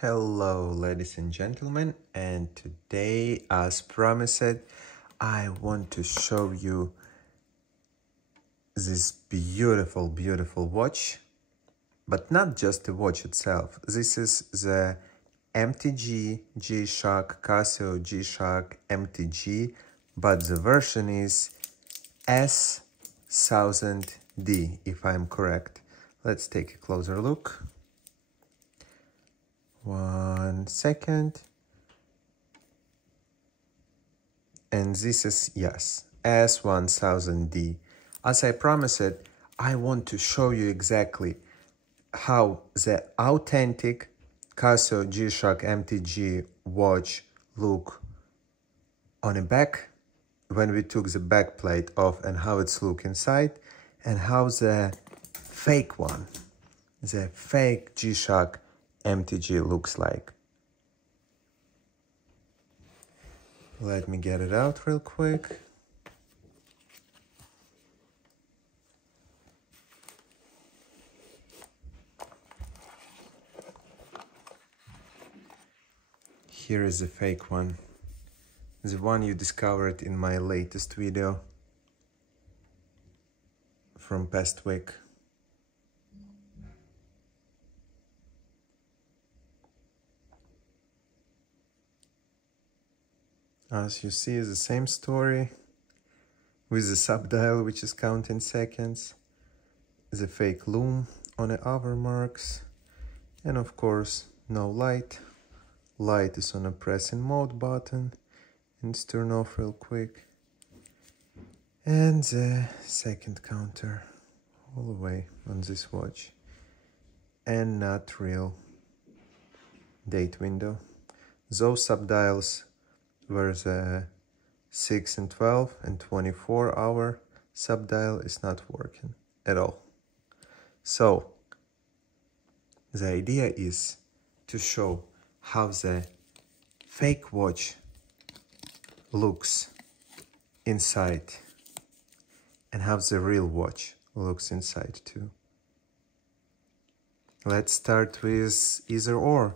Hello ladies and gentlemen, and today, as promised, I want to show you this beautiful watch, but not just the watch itself. This is the MTG G-Shock Casio G-Shock MTG, but the version is S1000D, if I'm correct. Let's take a closer look. 1 second. And this is, yes, S1000D. As I promised, I want to show you exactly how the authentic Casio G-Shock MTG watch look on the back when we took the backplate off, and how it's look inside, and how the fake one, the fake G-Shock MTG looks like. Let me get it out real quick. Here is the fake one. The one you discovered in my latest video from past week. As you see, it's the same story with the subdial, which is counting seconds, the fake loom on the hour marks, and of course no light. Light is on a pressing mode button, and it's turned off real quick. And the second counter all the way on this watch, and not real date window. Those subdials where the 6 and 12 and 24 hour subdial is not working at all. So the idea is to show how the fake watch looks inside and how the real watch looks inside too. Let's start with either or.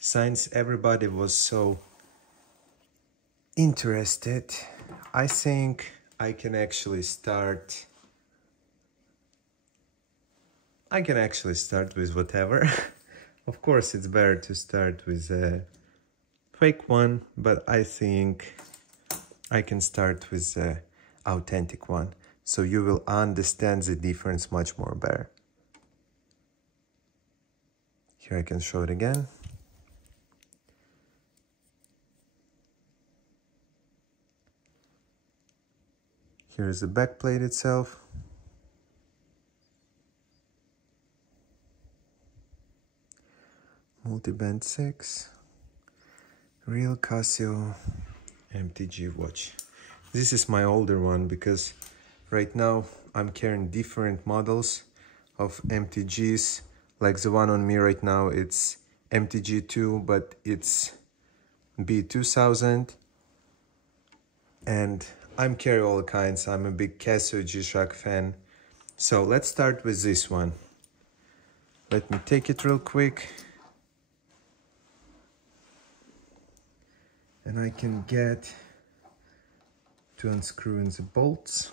Since everybody was so interested, I think I can actually start with whatever. Of course, it's better to start with a fake one, but I think I can start with the authentic one, so you will understand the difference much more better. Here I can show it again. Here is the backplate itself. Multi-band 6. Real Casio MTG watch. This is my older one because right now I'm carrying different models of MTGs. Like the one on me right now, it's MTG2, but it's B1000. And I'm carrying all kinds. I'm a big Casio G-Shock fan. So let's start with this one. Let me take it real quick. And I can get to unscrewing the bolts.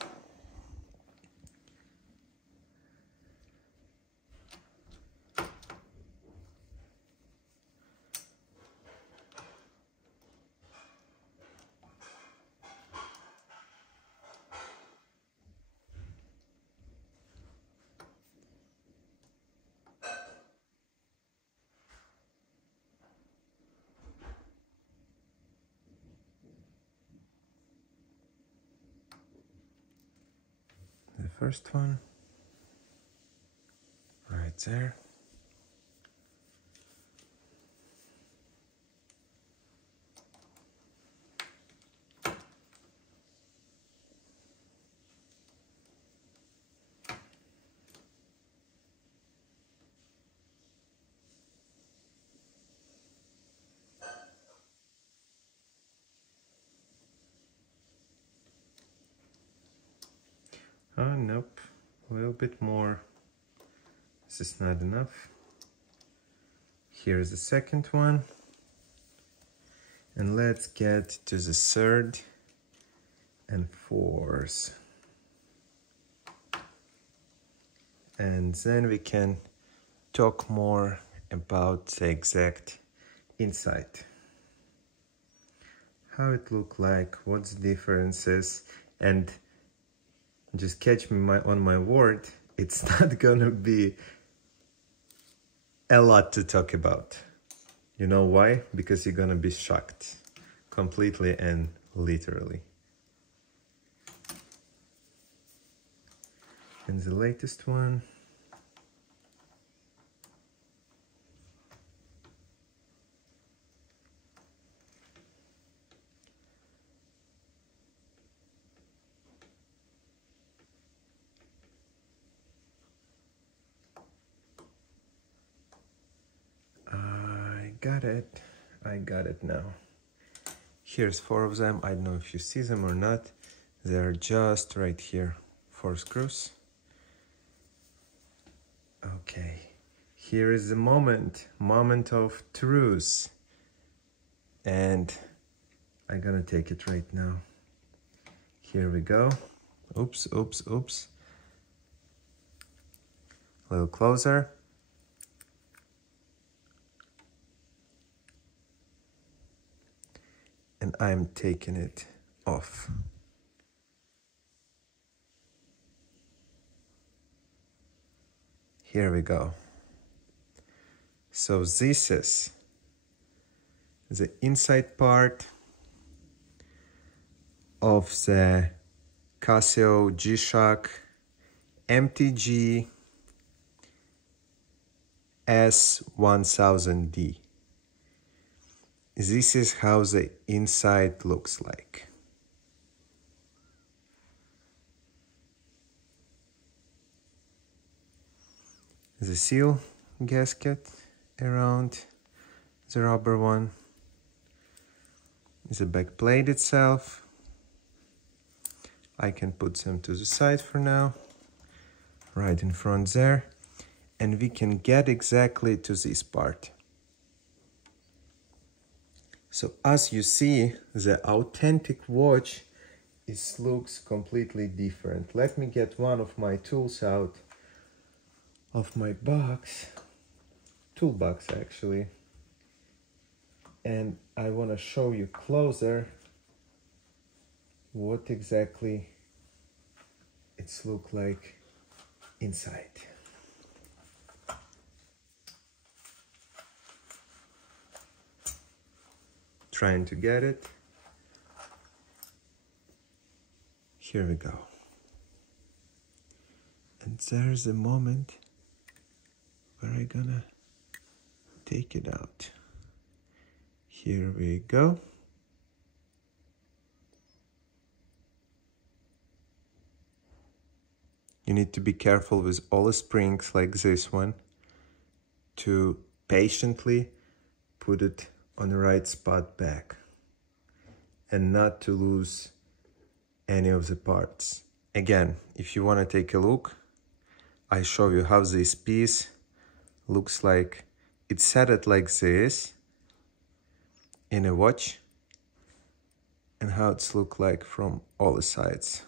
The first one, right there. Oh, nope, a little bit more. This is not enough. Here's the second one. And let's get to the third and fourth. And then we can talk more about the exact inside. How it look like, what's the differences, and just catch me on my word, it's not gonna be a lot to talk about. You know why? Because you're gonna be shocked, completely and literally. And the latest one. I got it now. Here's 4 of them. I don't know if you see them or not. They're just right here, 4 screws. Okay, here is the moment of truth. And I'm gonna take it right now. Here we go. Oops. A little closer. And I'm taking it off. Here we go. So this is the inside part of the Casio G-Shock MTG-S1000D. This is how the inside looks like. The seal gasket around the rubber one. The backplate itself. I can put them to the side for now, right in front there, and we can get exactly to this part. So as you see, the authentic watch looks completely different. Let me get one of my tools out of my toolbox actually, and I want to show you closer what exactly it's look like inside. Trying to get it. Here we go. And there's a moment where I'm gonna take it out. Here we go. You need to be careful with all the springs like this one to patiently put it on the right spot back and not to lose any of the parts. Again, if you want to take a look, I show you how this piece looks like. It's set like this in a watch and how it's look like from all the sides.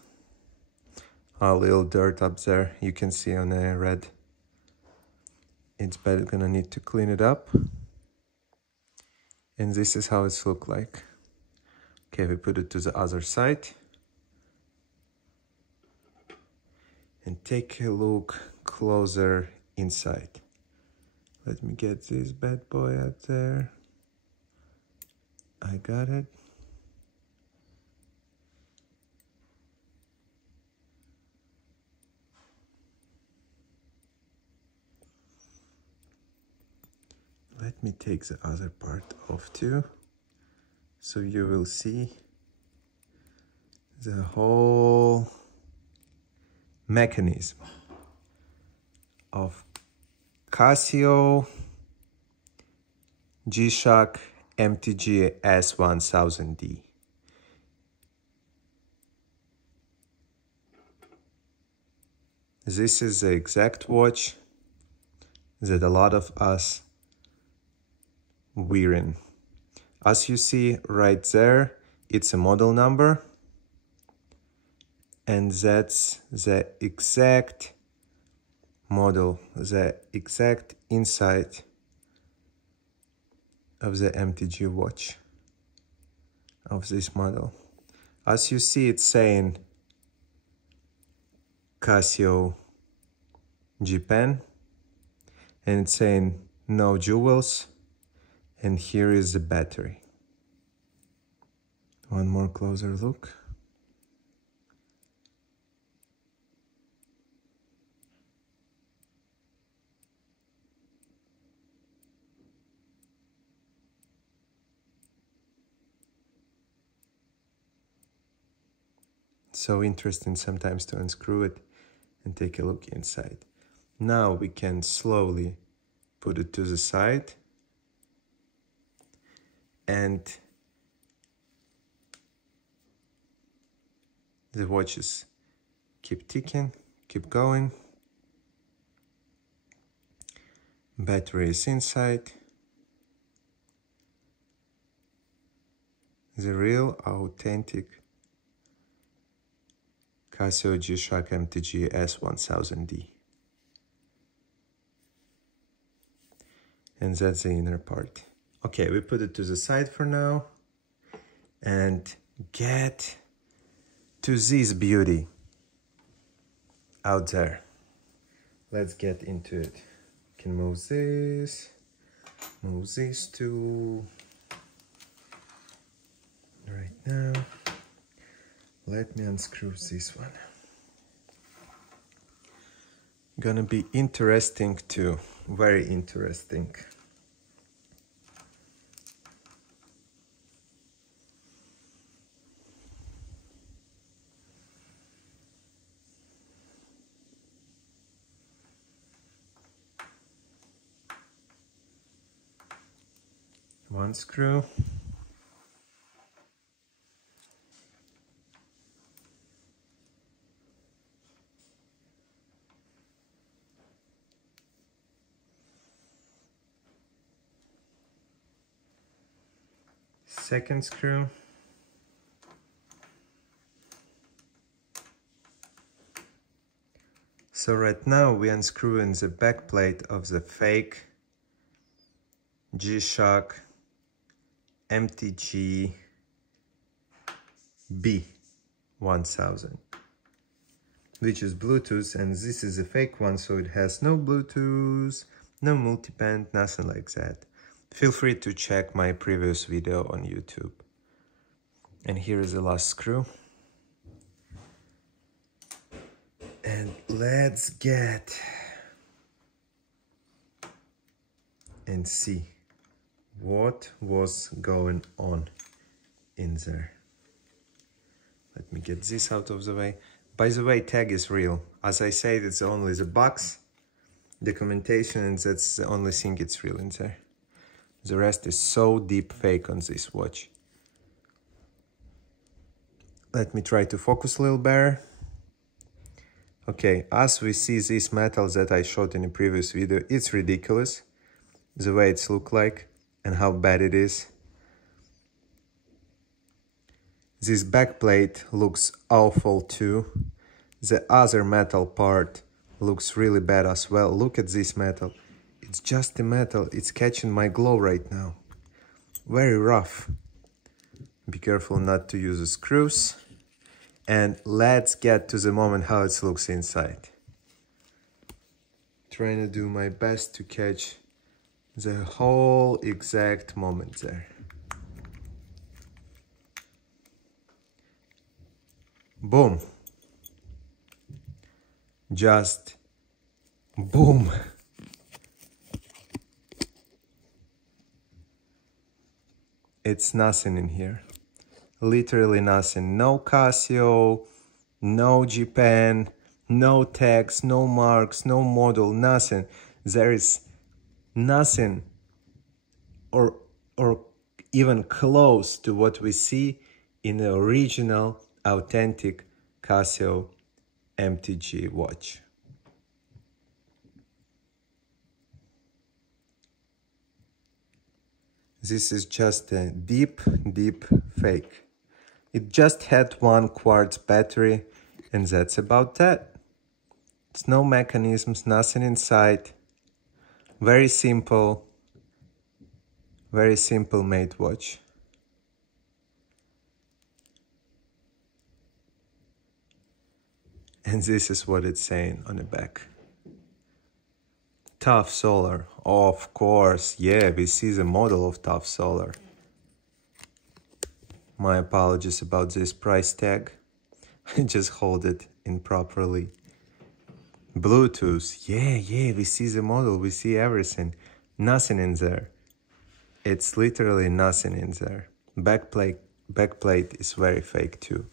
A little dirt up there you can see on the red. It's better gonna need to clean it up. And this is how it's look like. Okay, we put it to the other side. And take a look closer inside. Let me get this bad boy out there. I got it. Let me take the other part off too, so you will see the whole mechanism of Casio G-Shock MTG-S1000D. This is the exact watch that a lot of us wearing. As you see right there, it's a model number, and that's the exact model, the exact inside of the MTG watch of this model. As you see, it's saying Casio G10, and it's saying no jewels, and here is the battery. One more closer look. So interesting sometimes to unscrew it and take a look inside. Now we can slowly put it to the side and the watches keep ticking, keep going. Battery is inside. The real authentic Casio G-Shock MTG-S1000D. And that's the inner part. Okay, we put it to the side for now and get to this beauty out there. Let's get into it. Can move this too. Right now, let me unscrew this one. Gonna be interesting too, very interesting. One screw. Second screw. So right now we unscrewing the backplate of the fake G-Shock MTG-B1000, which is Bluetooth, and this is a fake one, so it has no Bluetooth, no multiband, nothing like that. Feel free to check my previous video on YouTube. And here is the last screw. And let's get and see what was going on in there. Let me get this out of the way. By the way, tag is real. As I said, it's only the box, documentation, and that's the only thing it's real in there. The rest is so deep fake on this watch. Let me try to focus a little better. Okay, as we see this metal that I showed in a previous video, it's ridiculous. The way it's look like and how bad it is. This backplate looks awful too. The other metal part looks really bad as well. Look at this metal. It's just the metal. It's catching my glow right now. Very rough. Be careful not to use the screws. And let's get to the moment how it looks inside. Trying to do my best to catch the whole exact moment there. Boom. Just boom. It's nothing in here. Literally nothing. No Casio, no G-Pen, no text, no marks, no model, nothing. There is nothing or even close to what we see in the original authentic Casio MTG watch. This is just a deep, deep fake. It just had one quartz battery, and that's about that. It's no mechanisms, nothing inside. Very simple made watch. And this is what it's saying on the back. Tough Solar, of course, yeah, we see the model of Tough Solar. My apologies about this price tag. I just hold it improperly. Bluetooth, yeah, we see the model, we see everything. Nothing in there. It's literally nothing in there. Backplate is very fake too.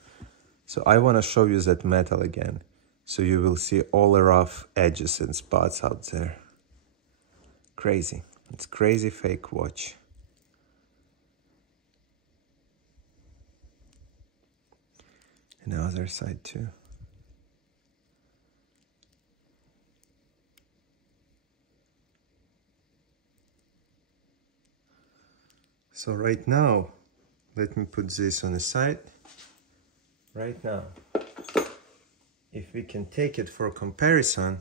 So I want to show you that metal again, so you will see all the rough edges and spots out there. Crazy. It's crazy fake watch. And the other side too. So right now, let me put this on the side. Right now, if we can take it for comparison,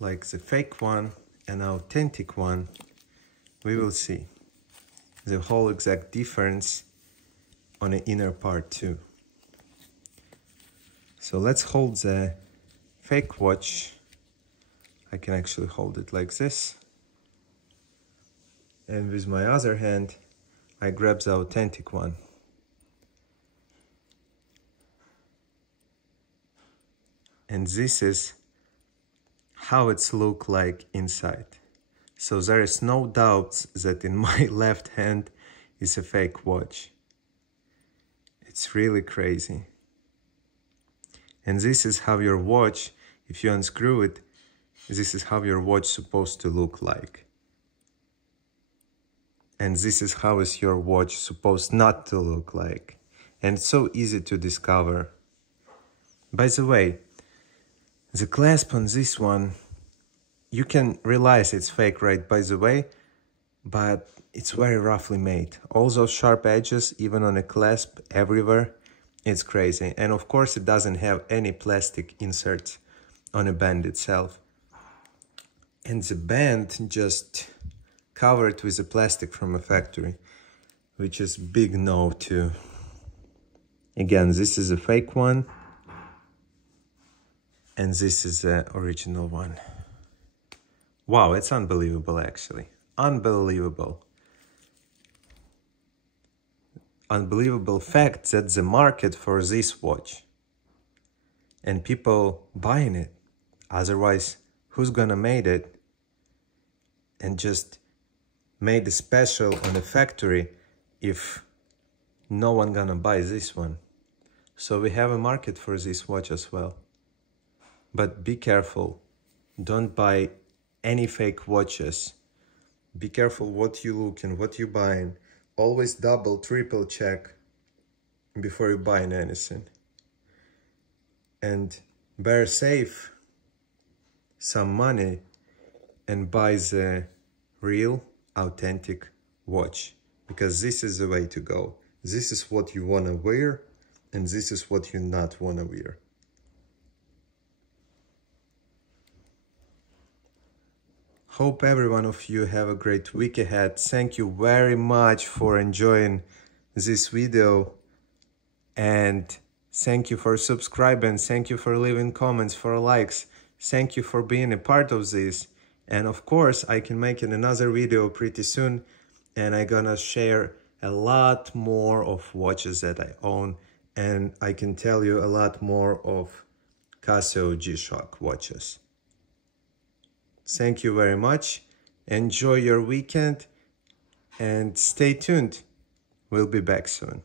like the fake one and authentic one, we will see the whole exact difference on the inner part too. So let's hold the fake watch. I can actually hold it like this. And with my other hand, I grab the authentic one. And this is how it's look like inside. So there is no doubt that in my left hand is a fake watch. It's really crazy. And this is how your watch, if you unscrew it, this is how your watch is supposed to look like. And this is how is your watch supposed not to look like. And it's so easy to discover. By the way, the clasp on this one, you can realize it's fake right by the way, but it's very roughly made. All those sharp edges, even on a clasp, everywhere, it's crazy. And of course it doesn't have any plastic inserts on a band itself. And the band just covered with the plastic from a factory, which is big no too. Again, this is a fake one, and this is the original one. Wow, it's unbelievable actually. Unbelievable. Unbelievable fact that the market for this watch and people buying it. Otherwise, who's gonna make it and just made a special on the factory if no one gonna buy this one? So we have a market for this watch as well. But be careful, don't buy any fake watches. Be careful what you look and what you buying. Always double, triple check before you buying anything. And better save some money and buy the real authentic watch, because this is the way to go. This is what you want to wear, and this is what you not want to wear. Hope every one of you have a great week ahead. Thank you very much for enjoying this video, and thank you for subscribing, thank you for leaving comments, for likes, thank you for being a part of this. And of course, I can make another video pretty soon, and I'm gonna share a lot more of watches that I own, and I can tell you a lot more of Casio G-Shock watches. Thank you very much. Enjoy your weekend and stay tuned. We'll be back soon.